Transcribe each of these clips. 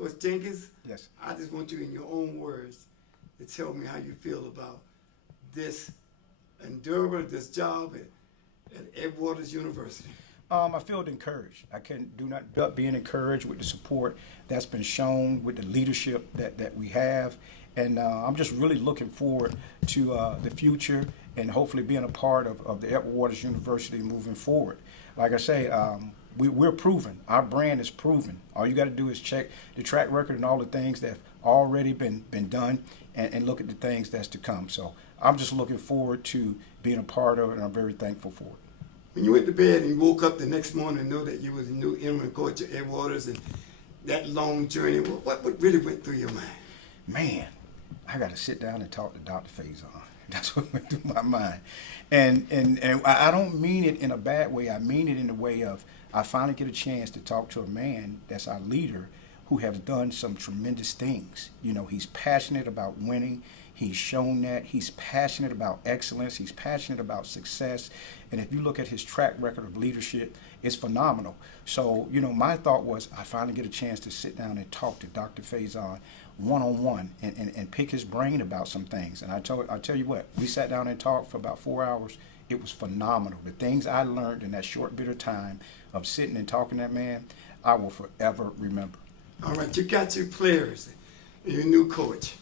Coach Jenkins, Yes. I just want you in your own words to tell me how you feel about this endeavor, this job at Edward's University. I feel encouraged. I can do not but being encouraged with the support that's been shown, with the leadership that we have. And I'm just really looking forward to the future and hopefully being a part of the Edward Waters University moving forward. Like I say, we're proven. Our brand is proven. All you got to do is check the track record and all the things that have already been done and look at the things that's to come. So I'm just looking forward to being a part of it, and I'm very thankful for it. When you went to bed and you woke up the next morning and know that you was a new interim coach at Edward's and that long journey, what really went through your mind? Man, I got to sit down and talk to Dr. Faison. That's what went through my mind. And I don't mean it in a bad way. I mean it in the way of I finally get a chance to talk to a man that's our leader who has done some tremendous things. You know, he's passionate about winning. He's shown that. He's passionate about excellence. He's passionate about success. And if you look at his track record of leadership, it's phenomenal. So, you know, my thought was I finally get a chance to sit down and talk to Dr. Faison one-on-one and pick his brain about some things. And I tell you what, we sat down and talked for about 4 hours. It was phenomenal. The things I learned in that short bit of time of sitting and talking to that man, I will forever remember. All right, you got your players and your new coach.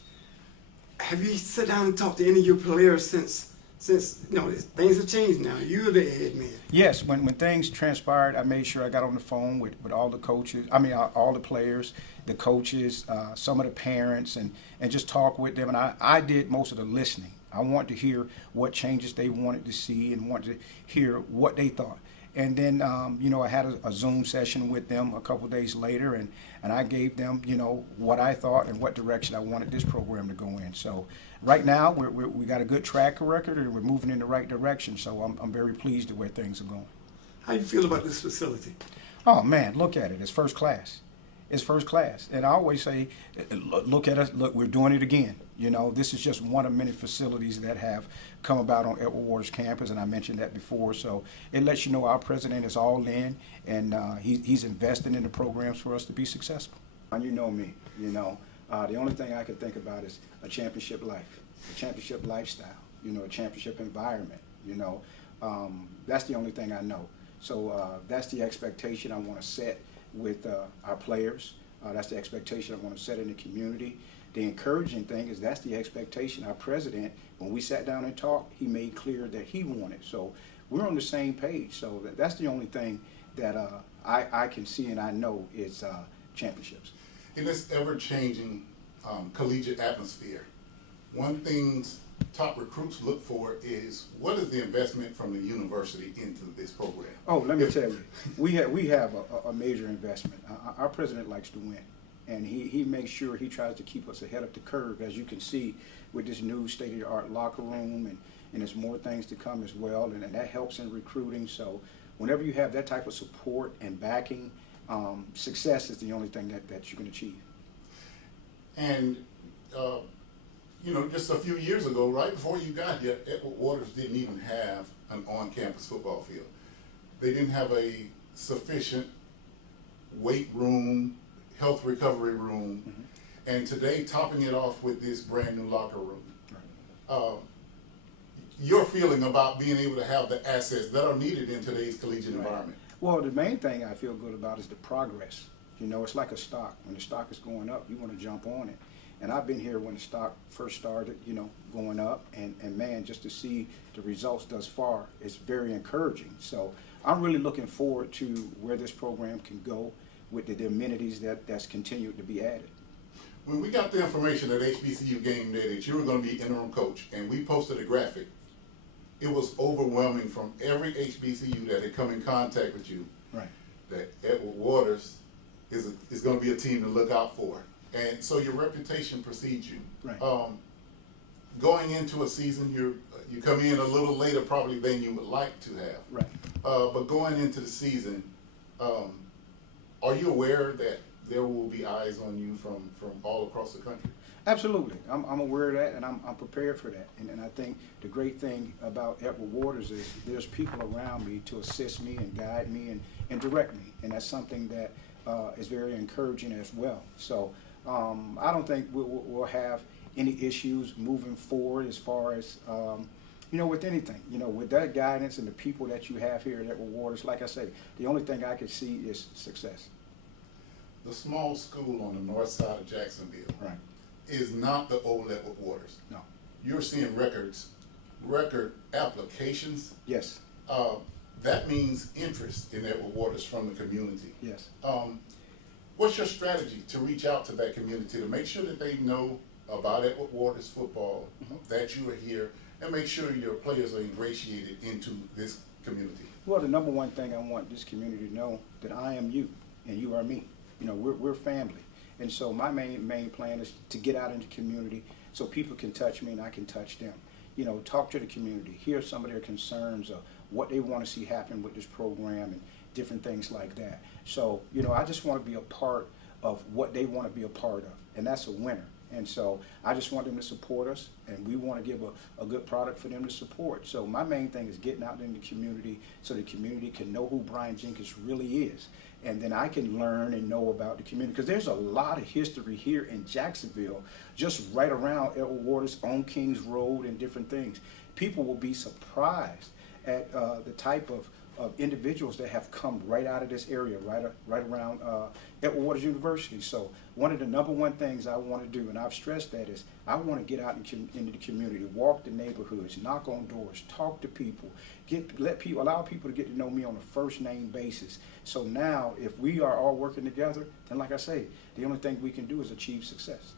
Have you sat down and talked to any of your players since you know things have changed now? You're the head man. Yes, when things transpired, I made sure I got on the phone with all the coaches. I mean, all the players, the coaches, some of the parents, and just talk with them. And I did most of the listening. I wanted to hear what changes they wanted to see and wanted to hear what they thought. And then, you know, I had a Zoom session with them a couple days later, and I gave them, you know, what I thought and what direction I wanted this program to go in. So right now, we got a good track record, and we're moving in the right direction. So I'm very pleased with where things are going. How you feel about this facility? Oh, man, look at it. It's first class. It's first class. And I always say, look at us. Look, we're doing it again. You know, this is just one of many facilities that have come about on Edward Waters campus, and I mentioned that before. So it lets you know our president is all in, and he's investing in the programs for us to be successful. And you know me, you know, the only thing I can think about is a championship life, a championship lifestyle, you know, a championship environment, you know. That's the only thing I know. So that's the expectation I want to set with our players. That's the expectation I want to set in the community. The encouraging thing is that's the expectation our president, when we sat down and talked, he made clear that he wanted. So we're on the same page. So that's the only thing that I can see and I know is championships. In this ever-changing collegiate atmosphere, one thing top recruits look for is what is the investment from the university into this program? Oh, let me tell you, we have a major investment. Our president likes to win, and he makes sure he tries to keep us ahead of the curve, as you can see with this new state-of-the-art locker room, and there's more things to come as well, and that helps in recruiting. So whenever you have that type of support and backing, success is the only thing that you can achieve. And you know, just a few years ago, right before you got here, Edward Waters didn't even have an on-campus football field. They didn't have a sufficient weight room, health recovery room, and today topping it off with this brand new locker room. Your feeling about being able to have the assets that are needed in today's collegiate environment? Well, the main thing I feel good about is the progress. You know, it's like a stock. When the stock is going up, you want to jump on it. And I've been here when the stock first started, you know, going up, and man, just to see the results thus far is very encouraging. So I'm really looking forward to where this program can go with the amenities that's continued to be added. When we got the information at HBCU game day that you were going to be interim coach, and we posted a graphic, it was overwhelming from every HBCU that had come in contact with you, right, that Edward Waters is going to be a team to look out for. And so your reputation precedes you. Right. Going into a season, you come in a little later probably than you would like to have. Right. But going into the season, are you aware that there will be eyes on you from all across the country? Absolutely. I'm aware of that, and I'm prepared for that. And I think the great thing about Edward Waters is there's people around me to assist me and guide me and direct me. And that's something that is very encouraging as well. So I don't think we'll have any issues moving forward as far as with anything. With that guidance and the people that you have here at Edward Waters, like I say, the only thing I can see is success. The small school on the north side of Jacksonville Right. is not the old Edward Waters. No. You're seeing record applications. Yes. That means interest in Edward Waters from the community. Yes. What's your strategy to reach out to that community to make sure that they know about Edward Waters football, that you are here, and make sure your players are ingratiated into this community? Well, the number one thing I want this community to know that I am you and you are me. We're family. And so my main plan is to get out into the community so people can touch me and I can touch them. Talk to the community, hear some of their concerns of what they want to see happen with this program and different things like that. So, I just want to be a part of what they want to be a part of, and that's a winner. And so I just want them to support us, and we want to give a good product for them to support. So my main thing is getting out in the community so the community can know who Brian Jenkins really is. And then I can learn and know about the community, because there's a lot of history here in Jacksonville, just right around Edward Waters on Kings Road and different things. People will be surprised at the type of individuals that have come right out of this area, right around Edward Waters University. So one of the number one things I want to do, and I've stressed that, is I want to get out into the community, walk the neighborhoods, knock on doors, talk to people, allow people to get to know me on a first name basis. So now, if we are all working together, then like I say, the only thing we can do is achieve success.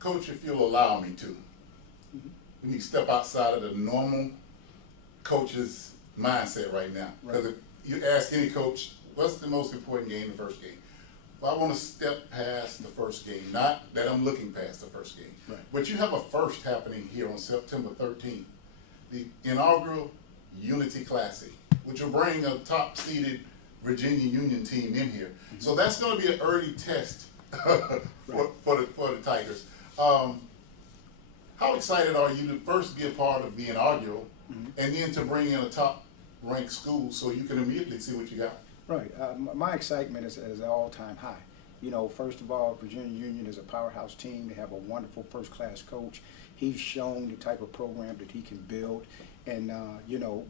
Coach, if you'll allow me to, we need to step outside of the normal coach's mindset right now. Because if you ask any coach, what's the most important game, the first game? Well, I want to step past the first game, not that I'm looking past the first game. Right. But you have a first happening here on September 13th, the inaugural Unity Classic, which will bring a top-seeded Virginia Union team in here. So that's going to be an early test for the Tigers. How excited are you to first be a part of the inaugural, and then to bring in a top-ranked school so you can immediately see what you got? Right. My excitement is at an all-time high. First of all, Virginia Union is a powerhouse team. They have a wonderful first-class coach. He's shown the type of program that he can build. And,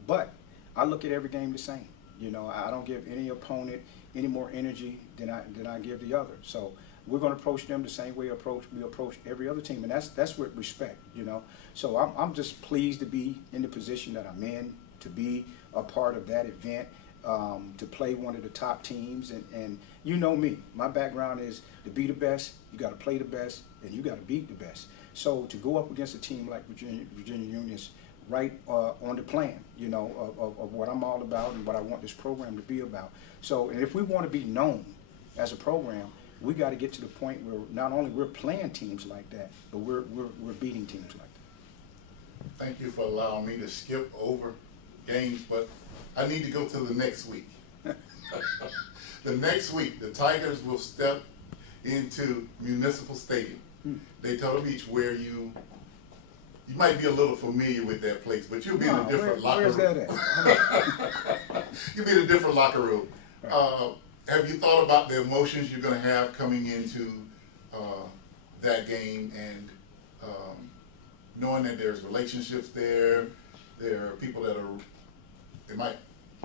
but I look at every game the same. I don't give any opponent any more energy than I give the other. So we're going to approach them the same way we approach every other team, and that's with respect. So I'm just pleased to be in the position that I'm in, to be a part of that event, to play one of the top teams, and you know me, my background is to be the best. You got to play the best, and you got to beat the best. So to go up against a team like Virginia Union's right on the plan, of what I'm all about and what I want this program to be about. So, and if we want to be known as a program, we got to get to the point where not only we're playing teams like that, but we're beating teams like that. Thank you for allowing me to skip over games, but I need to go to the next week. The next week, the Tigers will step into Municipal Stadium, Daytona Beach, where you might be a little familiar with that place, but you'll be in a different locker room. Where's that at? You'll be in a different locker room. Right. Have you thought about the emotions you're going to have coming into that game, and knowing that there's relationships there are people that they might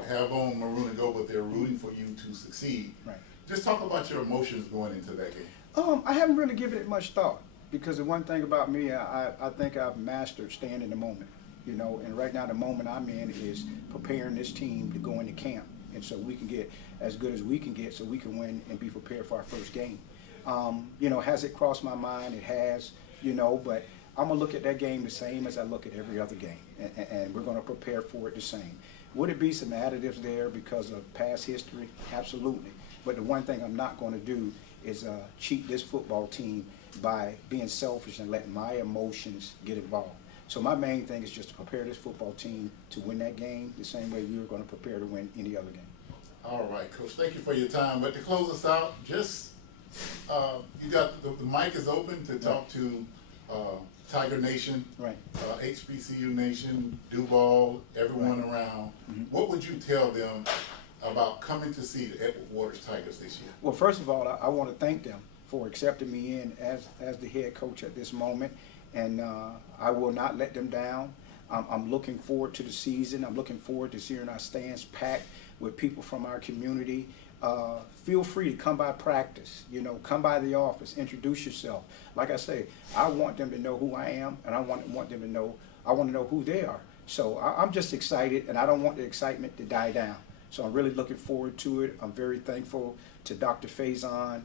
have on maroon and gold, but they're rooting for you to succeed. Right. Just talk about your emotions going into that game. I haven't really given it much thought, because the one thing about me, I think I've mastered staying in the moment, and right now the moment I'm in is preparing this team to go into camp, and so we can get as good as we can get so we can win and be prepared for our first game. Has it crossed my mind? It has, but I'm going to look at that game the same as I look at every other game, and we're going to prepare for it the same. Would it be some additives there because of past history? Absolutely. But the one thing I'm not going to do is cheat this football team by being selfish and letting my emotions get involved. So my main thing is just to prepare this football team to win that game the same way we were going to prepare to win any other game. All right, Coach, thank you for your time. But to close us out, just you got the mic is open to talk to Tiger Nation, right? HBCU Nation, Duval, everyone right. around. What would you tell them about coming to see the Edward Waters Tigers this year? Well, first of all, I want to thank them for accepting me in as the head coach at this moment, and I will not let them down. I'm looking forward to the season. I'm looking forward to seeing our stands packed with people from our community. Feel free to come by practice, come by the office, introduce yourself. Like I say, I want them to know who I am, and I want them to know, I want to know who they are. So I'm just excited, and I don't want the excitement to die down. So I'm really looking forward to it. I'm very thankful to Dr. Faison,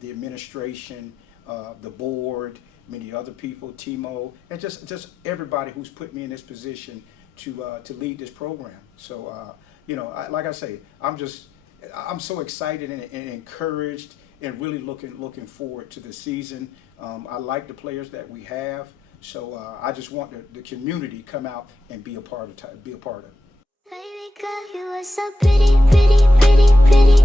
the administration, the board, many other people, Timo, and just everybody who's put me in this position to lead this program. So, like I say, I'm so excited and encouraged, and really looking forward to the season. I like the players that we have, so I just want the community to come out and be a part of it. Baby girl, you are so pretty, pretty, pretty, pretty.